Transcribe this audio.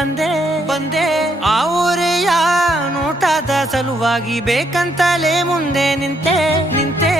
ಬಂದೆ ಬಂದೆ ಆ ಊರೆಯ ನೋಟದ ಸಲುವಾಗಿ ಬೇಕಂತಲೇ ಮುಂದೆ ನಿಂತೆ ನಿಂತೆ